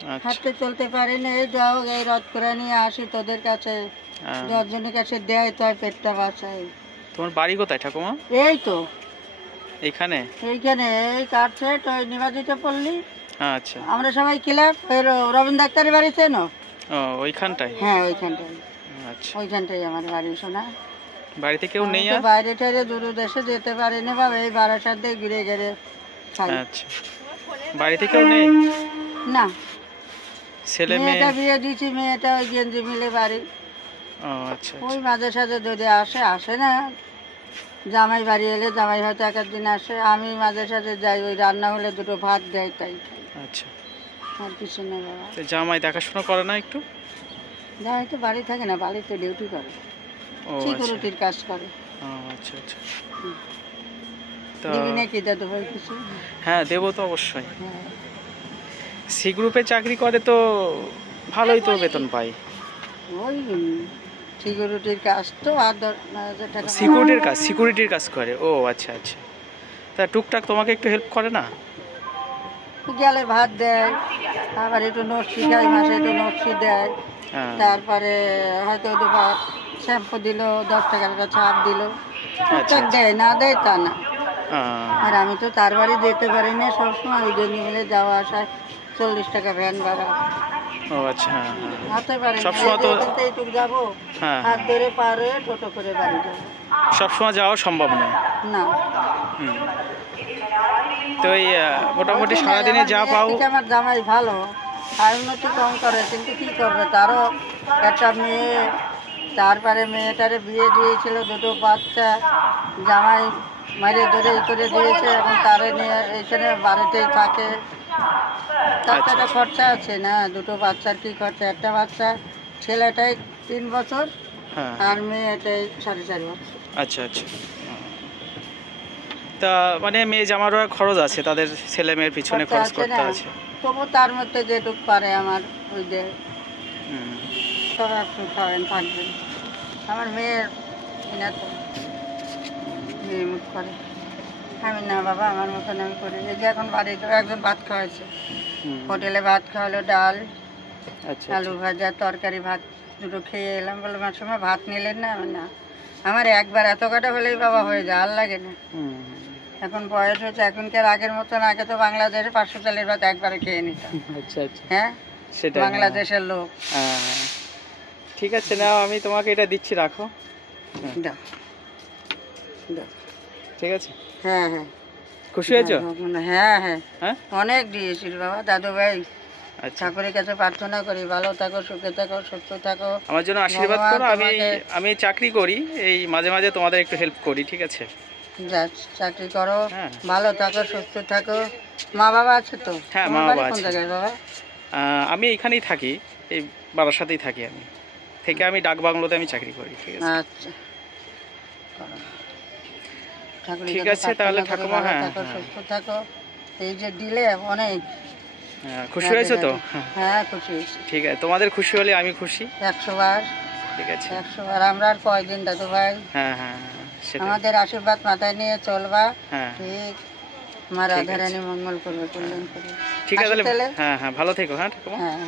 আচ্ছা। হাঁটতে চলতে পারি না, এই যাও এই রদ করে নিয়ে আসি তোদের কাছে, হ্যাঁ। 10 জনের কাছে দেয় তো পেটটা বাঁচাই। তোমার বাড়ি কোথায় ঠাকুমা? এই তো এইখানে? এইখানে, এই কাঠছেট ওই নিবাদিত পল্লী। আচ্ছা। আমরা সবাই ক্লাব ওই রবীন্দ্র ডাক্তারের বাড়িতে না। ও ওইখানটায়? হ্যাঁ ওইখানটাই, আচ্ছা। ওইখানটাই আমার বাড়ি। শোনা বাড়িতে কেউ নেই আর? বাইরে টাইরে দূর দেশে যেতে পারিনি বাবা, এই বারাসাত দিয়ে ঘুরে ঘুরে খাই। আচ্ছা, বাড়িতে কেউ নেই? না, ছেলে মেয়ে? মেয়েটা বিয়ে দিয়েছি, মেয়েটা ওই গেঞ্জি মিলে বাড়ি। ও আচ্ছা। ওই মাঝে সাঝে যদি আসে, আসে না। জামাই বাড়ি এলে জামাই হয়তো এক দিন আসে, আমি মাঝে সাঝে যাই, ওই রান্না হলে দুটো ভাত দেয় তাই খাই। আচ্ছা, আর কিছু নেই বাবা। তো জামাই দেখাশোনা করে না একটু? জামাই তো বাড়ি থাকে না, বাড়িতে ডিউটি করে, ও আচ্ছা। সিকিউরিটির কাজ করে। ও আচ্ছা আচ্ছা। তো দিবি নাকি দাদু ভাই কিছু? হ্যাঁ দেবো তো অবশ্যই। হ্যাঁ, সি গ্রুপে চাকরি করে তো ভালোই তো বেতন পায়। ওই সিকিউরিটির কাজ তো, আর 10,000 টাকা। সিকিউরিটির কাজ করে। ও আচ্ছা আচ্ছা। তা টুকটাক তোমাকে একটু হেল্প করে না? গেলে ভাত দেয়, আবার একটু নস্যি খাই, মাসে একটু নস্যি দেয়। হ্যাঁ। তারপরে হয়তো দু ভাত শ্যাম্পু দিল, 10 টাকার একটা ছাপ দিল, টুকটাক আচ্ছা। দেয়, না দেয় তা না। আহ, আর আমি তো তার বাড়ি যেতে পারি না, সবসময় ওই জন্য মিলে যাওয়া আসায় 40 টাকা ভ্যান ভাড়া। ও আচ্ছা। হ্যাঁ হ্যাঁ। হতে পারে না, সবসময় তো এইটুকু যাবো, হ্যাঁ হাত ধরে পারে টোটো করে বাড়ি যাবো। সবসময় যাওয়া সম্ভব নয়। না, হুম। তো এই মোটামুটি সারাদিনে যা পাও। আমার জামাই ভালো, আর উন্নতি কম করে, কিন্তু কি করবে, তারও একটা মেয়ে, তারপরে মেয়েটারে বিয়ে দিয়েছিল, দুটো বাচ্চা, জামাই মারে ধরে ই করে দিয়েছে, এখন তারে নিয়ে এখানে বাড়িতেই থাকে। তার তো একটা খরচা আছে না, দুটো বাচ্চার কি খরচা, একটা বাচ্চা ছেলেটাই 3 বছর হ্যাঁ। আর মেয়েটাই 4.5 বছর। আচ্ছা আচ্ছা। তা মানে মেয়ে জামারও খরচ আছে, তাদের ছেলে মেয়ের পিছনে খরচা খরচ আছে করতে না, আছে। তবু তার মধ্যে যেটুকু পারে আমার ওই যে হুম। সব একটু খাওয়ান থাকবেন। আমার মেয়ের কিনা তো মেয়ে মুখ করে, আমি না বাবা আমার মতন আমি করি। এই যে এখন বাড়িতে একজন ভাত খাওয়াইছে, হুম। হোটেলে ভাত খাওয়ালো, ডাল, আচ্ছা আলু ভাজা, তরকারি, ভাত দুটো খেয়ে এলাম। বললো মার সময় ভাত নিলেন না? আমি না, আমার একবার এত কাটা হলেই বাবা হয়ে যায়, আর লাগে না। হুম। এখন বয়স হয়েছে, এখনকার আগের মতন, আগে তো বাংলাদেশে 500 চালের ভাত একবারে খেয়ে নিতাম। আচ্ছা আচ্ছা। হ্যাঁ, সেটা বাংলাদেশের লোক। ঠিক আছে, নাও আমি তোমাকে এটা দিচ্ছি, রাখো। হ্যাঁ। দাও, দাও। ঠিক আছে। হ্যাঁ হ্যাঁ, খুশি হয়েছো? হ্যাঁ হ্যাঁ, হ্যাঁ। অনেক দিয়েছিল বাবা। দাদু ভাই, আচ্ছা। ঠাকুরের কাছে প্রার্থনা করি, ভালো থাকো, সুখে থাকো, সুস্থ থাকো। আমার জন্য আশীর্বাদ ভগবান করো। আমি তোমাকে- আমি চাকরি করি, এই মাঝে মাঝে তোমাদের একটু হেল্প করি, ঠিক আছে? যা চাকরি করো, হ্যাঁ। ভালো থাকো, সুস্থ থাকো। মা বাবা আছে তো? হ্যাঁ, তোমার মা বাড়ি বাবা কোন আছে। জায়গায় বাবা? আমি এইখানেই থাকি, এই বারাসাতেই থাকি। আমি আমি ডাক বাংলোতে আমি চাকরি করি, ঠিক আছে? আচ্ছা, করো। ঠাকুরের ঠিক কাছে আছে তাহলে প্রার্থনা করো, ঠাকুমা। ভালো হ্যাঁ থাকো, হ্যাঁ। সুস্থ থাকো। এই যে দিলে অনেক খুশি হয়েছো তো? হ্যাঁ, খুশি হয়েছি। ঠিক আছে, তোমাদের খুশি হলে আমি খুশি। 100 বার, ঠিক আছে। 100 বার। আমরা আর কয়দিন দাদু ভাই, হ্যাঁ হ্যাঁ হ্যাঁ, সেটা। আমাদের আশীর্বাদ মাথায় নিয়ে চলবা। হ্যাঁ ঠিক, মা ঠিক আছে। রাধারানী মঙ্গল করবে, কল্যাণ করবে। ঠিক আছে আসি তাহলে। তাহলে? হ্যাঁ হ্যাঁ, ভালো থেকো। হ্যাঁ ঠাকুমা। হ্যাঁ।